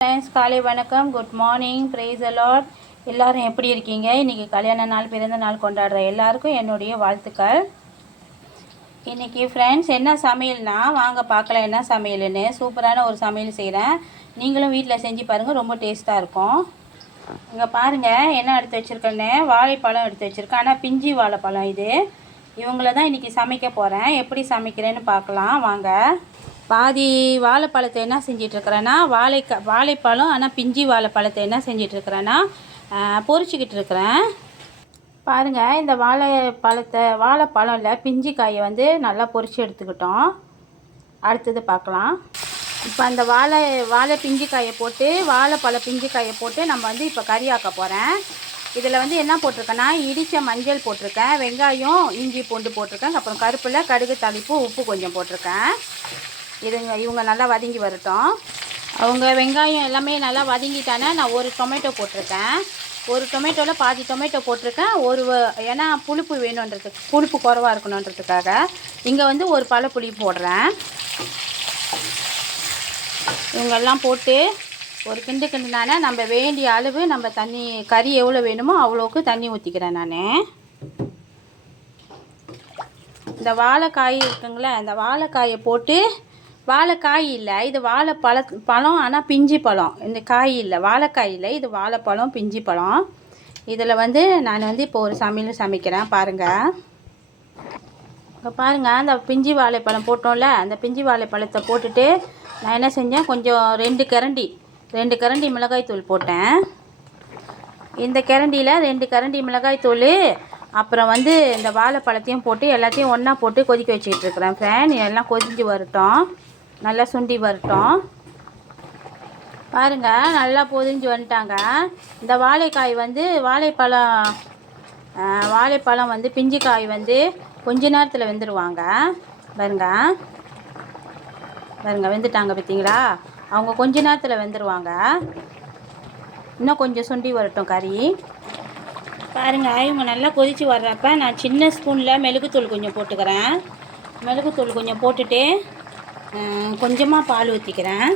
Friends, காலை வணக்கம். Good morning. Price தி Lord. எல்லாரும் எப்படி இருக்கீங்க? இன்றைக்கி கல்யாண நாள், பிறந்த நாள் கொண்டாடுற எல்லாருக்கும் என்னுடைய வாழ்த்துக்கள். இன்றைக்கி ஃப்ரெண்ட்ஸ் என்ன சமையல்னா, வாங்க பார்க்கலாம் என்ன சமையல்னு. சூப்பரான ஒரு சமையல் செய்கிறேன். நீங்களும் வீட்டில் செஞ்சு பாருங்கள், ரொம்ப டேஸ்ட்டாக இருக்கும். இங்கே பாருங்கள் என்ன எடுத்து வச்சுருக்கேன்னு. வாழைப்பழம் எடுத்து வச்சுருக்கேன், ஆனால் பிஞ்சி வாழைப்பழம் இது. இவங்கள தான் இன்றைக்கி சமைக்க போகிறேன். எப்படி சமைக்கிறேன்னு பார்க்கலாம் வாங்க. பாதி வாழைப்பழத்தை என்ன செஞ்சிட்ருக்கிறேன்னா, வாழைப்பழம் ஆனால் பிஞ்சி வாழைப்பழத்தை என்ன செஞ்சிட்ருக்கிறேன்னா பொரிச்சிக்கிட்டு இருக்கிறேன். பாருங்கள், இந்த வாழைப்பழம்ல பிஞ்சி காயை வந்து நல்லா பொரித்து எடுத்துக்கிட்டோம். அடுத்தது பார்க்கலாம். இப்போ அந்த வாழை பிஞ்சி காயை போட்டு, வாழைப்பழ பிஞ்சி காயை போட்டு நம்ம வந்து இப்போ கறி ஆக்க போகிறேன். இதில் வந்து என்ன போட்டிருக்கேன்னா, இடித்த மஞ்சள் போட்டிருக்கேன், வெங்காயம், இஞ்சி பூண்டு போட்டிருக்கேன், அப்புறம் கருப்பில் கடுகு, தாளிப்பு, உப்பு கொஞ்சம் போட்டிருக்கேன். இவங்க நல்லா வதங்கி வரட்டும். அவங்க வெங்காயம் எல்லாமே நல்லா வதங்கிட்டானே நான் ஒரு டொமேட்டோ போட்டிருக்கேன். ஒரு டொமேட்டோவில் பாதி டொமேட்டோ போட்டிருக்கேன். ஏன்னா புளிப்பு வேணுன்றதுக்கு, புளிப்பு குறவாக இருக்கணுன்றதுக்காக இங்கே வந்து ஒரு பழ புளி போடுறேன். இவங்கெல்லாம் போட்டு ஒரு கிண்டுனானே நம்ம வேண்டிய அளவு நம்ம தண்ணி, கறி எவ்வளோ வேணுமோ அவ்வளோக்கு தண்ணி ஊற்றிக்கிறேன் நான். இந்த வாழைக்காய் இருக்குங்களே, இந்த வாழைக்காயை போட்டு, வாழைக்காய் இல்லை இது பழம், ஆனால் பிஞ்சி பழம். இந்த காய் இல்லை, வாழைக்காய் இல்லை, இது வாழைப்பழம் பிஞ்சி பழம். இதில் வந்து நான் வந்து இப்போ ஒரு சமையல் சமைக்கிறேன் பாருங்கள். இப்போ பாருங்கள், அந்த பிஞ்சி வாழைப்பழம் போட்டோம்ல, அந்த பிஞ்சி வாழைப்பழத்தை போட்டுட்டு நான் என்ன செஞ்சேன், கொஞ்சம் 2 கரண்டி மிளகாய்த்தூள் போட்டேன். இந்த கரண்டியில் 2 கரண்டி மிளகாய்த்தூள், அப்புறம் வந்து இந்த வாழைப்பழத்தையும் போட்டு எல்லாத்தையும் ஒன்றா போட்டு கொதிக்க வச்சுக்கிட்டுருக்குறேன் ஃப்ரெண்ட். எல்லாம் கொதிஞ்சு வரட்டும், நல்லா சுண்டி வரட்டும். பாருங்கள், நல்லா பொதிஞ்சு வந்துட்டாங்க. இந்த வாழைக்காய் வந்து வாழைப்பழம் வந்து பிஞ்சு காய் வந்து கொஞ்ச நேரத்தில் வெந்துடுவாங்க. பாருங்கள் வெந்துட்டாங்க பார்த்தீங்களா? அவங்க கொஞ்ச நேரத்தில் வெந்துடுவாங்க. இன்னும் கொஞ்சம் சுண்டி வரட்டும் கறி. பாருங்கள், இவங்க நல்லா கொதித்து வர்றப்ப நான் சின்ன ஸ்பூனில் மிளகுத்தூள் கொஞ்சம் போட்டுக்கிறேன். மிளகுத்தூள் கொஞ்சம் போட்டுட்டு கொஞ்சமாக பால் ஊற்றிக்கிறேன்.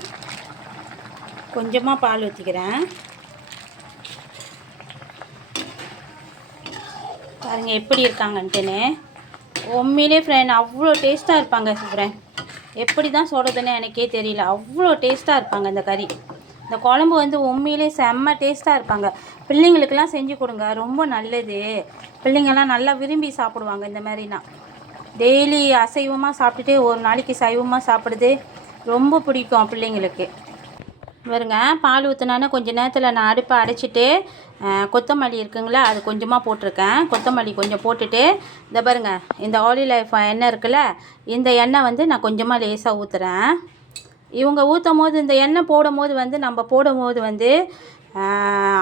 பாருங்கள் எப்படி இருக்காங்கன்ட்டுன்னு. உண்மையிலே ஃப்ரெண்ட் அவ்வளோ டேஸ்ட்டாக இருப்பாங்க ஃப்ரெண்ட். எப்படி தான் சொல்கிறதுன்னு எனக்கே தெரியல, அவ்வளோ டேஸ்ட்டாக இருப்பாங்க இந்த கறி. இந்த குழம்பு வந்து உண்மையிலே செம்ம டேஸ்ட்டாக இருப்பாங்க. பிள்ளைங்களுக்கெல்லாம் செஞ்சு கொடுங்க, ரொம்ப நல்லது. பிள்ளைங்கள்லாம் நல்லா விரும்பி சாப்பிடுவாங்க இந்த மாதிரினா. டெய்லி அசைவமாக சாப்பிட்டுட்டு ஒரு நாளைக்கு சைவமாக சாப்பிடுது ரொம்ப பிடிக்கும் பிள்ளைங்களுக்கு. பாருங்க, பால் ஊற்றினானே கொஞ்சம் நேரத்தில் நான் அடுப்பை அடைச்சிட்டு கொத்தமல்லி இருக்குங்களா, அது கொஞ்சமாக போட்டிருக்கேன். கொத்தமல்லி கொஞ்சம் போட்டுட்டு இந்த பாருங்கள், இந்த ஆலிவ் எண்ணெய் இருக்குல்ல, இந்த எண்ணெய் வந்து நான் கொஞ்சமாக லேசாக ஊற்றுறேன். இவங்க ஊற்றும் போது, இந்த எண்ணெய் போடும்போது வந்து நம்ம போடும்போது வந்து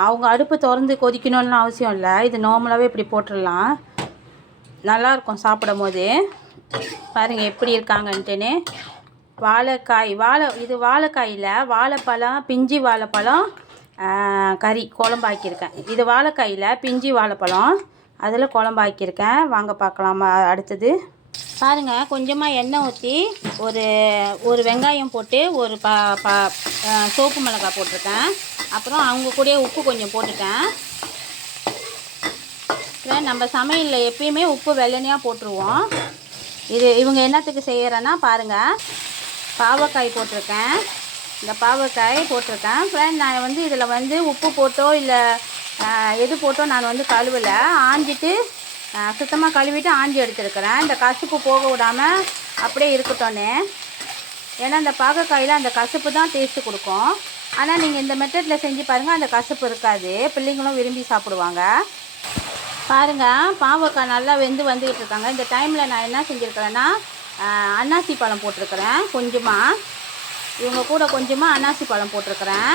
அவங்க அடுப்பு திறந்து கொதிக்கணும்னு அவசியம் இல்லை. இது நார்மலாகவே இப்படி போட்டுடலாம், நல்லாயிருக்கும் சாப்பிடும் போது. பாருங்கள் எப்படி இருக்காங்கன்ட்டுன்னு. இது வாழைக்காயில் வாழைப்பழம், பிஞ்சி வாழைப்பழம் கறி குழம்பாக்கியிருக்கேன். இது வாழைக்காயில் பிஞ்சி வாழைப்பழம், அதில் குழம்பாக்கியிருக்கேன். வாங்க பார்க்கலாமா அடுத்தது. பாருங்கள், கொஞ்சமாக எண்ணெய் ஊற்றி ஒரு வெங்காயம் போட்டு ஒரு சோப்பு மிளகாய் போட்டிருக்கேன். அப்புறம் அவங்க கூட உப்பு கொஞ்சம் போட்டுட்டேன். நம்ம சமையலில் எப்பயுமே உப்பு வெள்ளனையாக போட்டுருவோம். இவங்க என்னத்துக்கு செய்கிறேன்னா பாருங்கள், பாவக்காய் போட்டிருக்கேன். இந்த பாவக்காய் போட்டிருக்கேன் ஃப்ரெண்ட். நான் வந்து இதில் வந்து உப்பு போட்டோ இல்லை எது போட்டோ நான் வந்து கழுவலை, ஆஞ்சிட்டு சுத்தமாக கழுவிட்டு ஆஞ்சி எடுத்துருக்கிறேன். இந்த கசப்பு போக விடாமல் அப்படியே இருக்கட்டோன்னே. ஏன்னா இந்த பாவக்காயில் அந்த கசப்பு தான் டேஸ்ட்டு கொடுக்கும். ஆனால் நீங்கள் இந்த மெத்தடில் செஞ்சு பாருங்கள், அந்த கசப்பு இருக்காது, பிள்ளைங்களும் விரும்பி சாப்பிடுவாங்க. பாருங்கள், பாவக்காய் நல்லா வந்துக்கிட்டு இருக்காங்க. இந்த டைமில் நான் என்ன செஞ்சுருக்கிறேன்னா, அன்னாசி பழம் போட்டிருக்கிறேன் கொஞ்சமாக. இவங்க கூட கொஞ்சமாக அன்னாசி பழம் போட்டிருக்கிறேன்.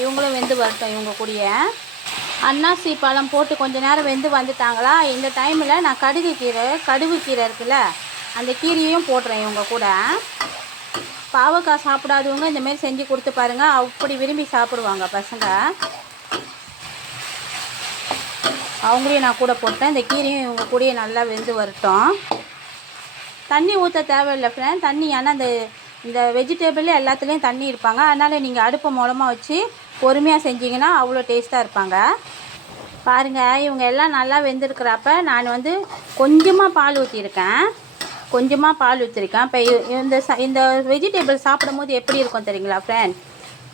இவங்களும் வெந்து வரட்டும். இவங்க கூடயே அன்னாசி பழம் போட்டு கொஞ்சம் நேரம் வந்துட்டாங்களா, இந்த டைமில் நான் கடுகு கீரை இருக்குல்ல, அந்த கீரையும் போடுறேன் இவங்க கூட. பாவக்காய் சாப்பிடாதவங்க இந்தமாரி செஞ்சு கொடுத்து பாருங்கள், அப்படி விரும்பி சாப்பிடுவாங்க பசங்க. அவங்களையும் நான் கூட போட்டேன். இந்த கீரையும் இவங்க கூடயே நல்லா வெந்து வரட்டும். தண்ணி ஊற்ற தேவையில்லை ஃப்ரெண்ட். தண்ணி ஏன்னா அந்த இந்த வெஜிடபிள் எல்லாத்துலேயும் தண்ணி இருப்பாங்க. அதனால் நீங்கள் அடுப்பை மூலமாக வச்சு பொறுமையாக செஞ்சிங்கன்னா அவ்வளோ டேஸ்ட்டாக இருப்பாங்க. பாருங்கள், இவங்க எல்லாம் நல்லா வெந்திருக்கிறப்ப நான் வந்து கொஞ்சமாக பால் ஊற்றிருக்கேன். இப்போ இந்த வெஜிடபிள் சாப்பிடும் போது எப்படி இருக்கும் தெரியுங்களா ஃப்ரெண்ட்?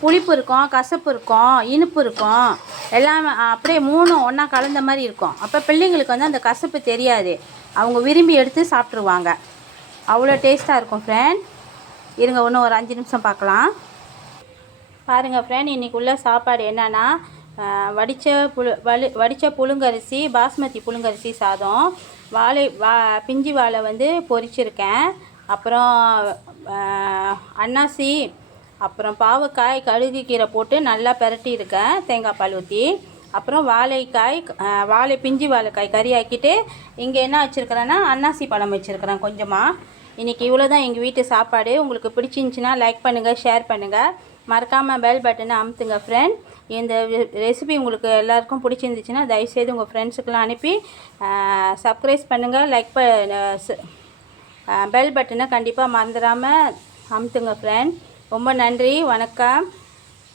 புளிப்பு இருக்கும், கசப்பு இருக்கும், இனிப்பு இருக்கும், எல்லாமே அப்படியே மூணும் ஒன்றா கலந்த மாதிரி இருக்கும். அப்போ பிள்ளைங்களுக்கு வந்து அந்த கசப்பு தெரியாது, அவங்க விரும்பி எடுத்து சாப்பிட்ருவாங்க. அவ்வளோ டேஸ்ட்டாக இருக்கும் ஃப்ரெண்ட். இருங்க, இன்னும் ஒரு 5 நிமிஷம் பார்க்கலாம். பாருங்கள் ஃப்ரெண்ட், இன்றைக்கி உள்ள சாப்பாடு என்னென்னா வடித்த புழுங்கரிசி, பாஸ்மதி புழுங்கரிசி சாதம், பிஞ்சி வாழை வந்து பொரிச்சிருக்கேன், அப்புறம் அன்னாசி, அப்புறம் பாவக்காய் கழுகு கீரை போட்டு நல்லா பிரட்டியிருக்கேன் தேங்காய் பால் ஊற்றி, அப்புறம் பிஞ்சி வாழைக்காய் கறி ஆக்கிட்டு இங்கே என்ன வச்சுருக்கிறேன்னா அன்னாசி பழம் வச்சுருக்கிறேன் கொஞ்சமாக. இன்றைக்கி இவ்வளோ தான் எங்கள் வீட்டு சாப்பாடு. உங்களுக்கு பிடிச்சிருந்துச்சின்னா லைக் பண்ணுங்கள், ஷேர் பண்ணுங்கள், மறக்காமல் பெல் பட்டனை அமுத்துங்க ஃப்ரெண்ட். இந்த ரெசிபி உங்களுக்கு எல்லாருக்கும் பிடிச்சிருந்துச்சின்னா தயவுசெய்து உங்கள் ஃப்ரெண்ட்ஸுக்கெல்லாம் அனுப்பி சப்ஸ்கிரைப் பண்ணுங்கள், பெல் பட்டனை கண்டிப்பாக மறந்துடாமல் அமுத்துங்க ஃப்ரெண்ட். ரொம்ப நன்றி, வணக்கம்.